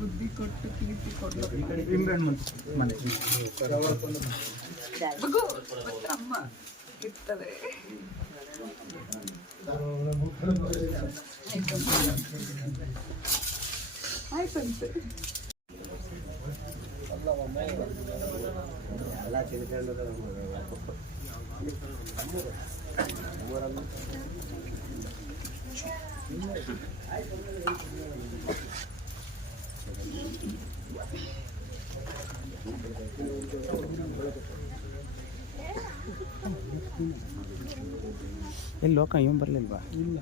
ಬುದ್ಧಿ ಕೊಟ್ಟು ಅಮ್ಮ ಆಯ್ತಂತೆ ಎಲ್ಲಿ ಲೋಕ ಇವ್ ಬರಲಿಲ್ವಾ ಇಲ್ಲ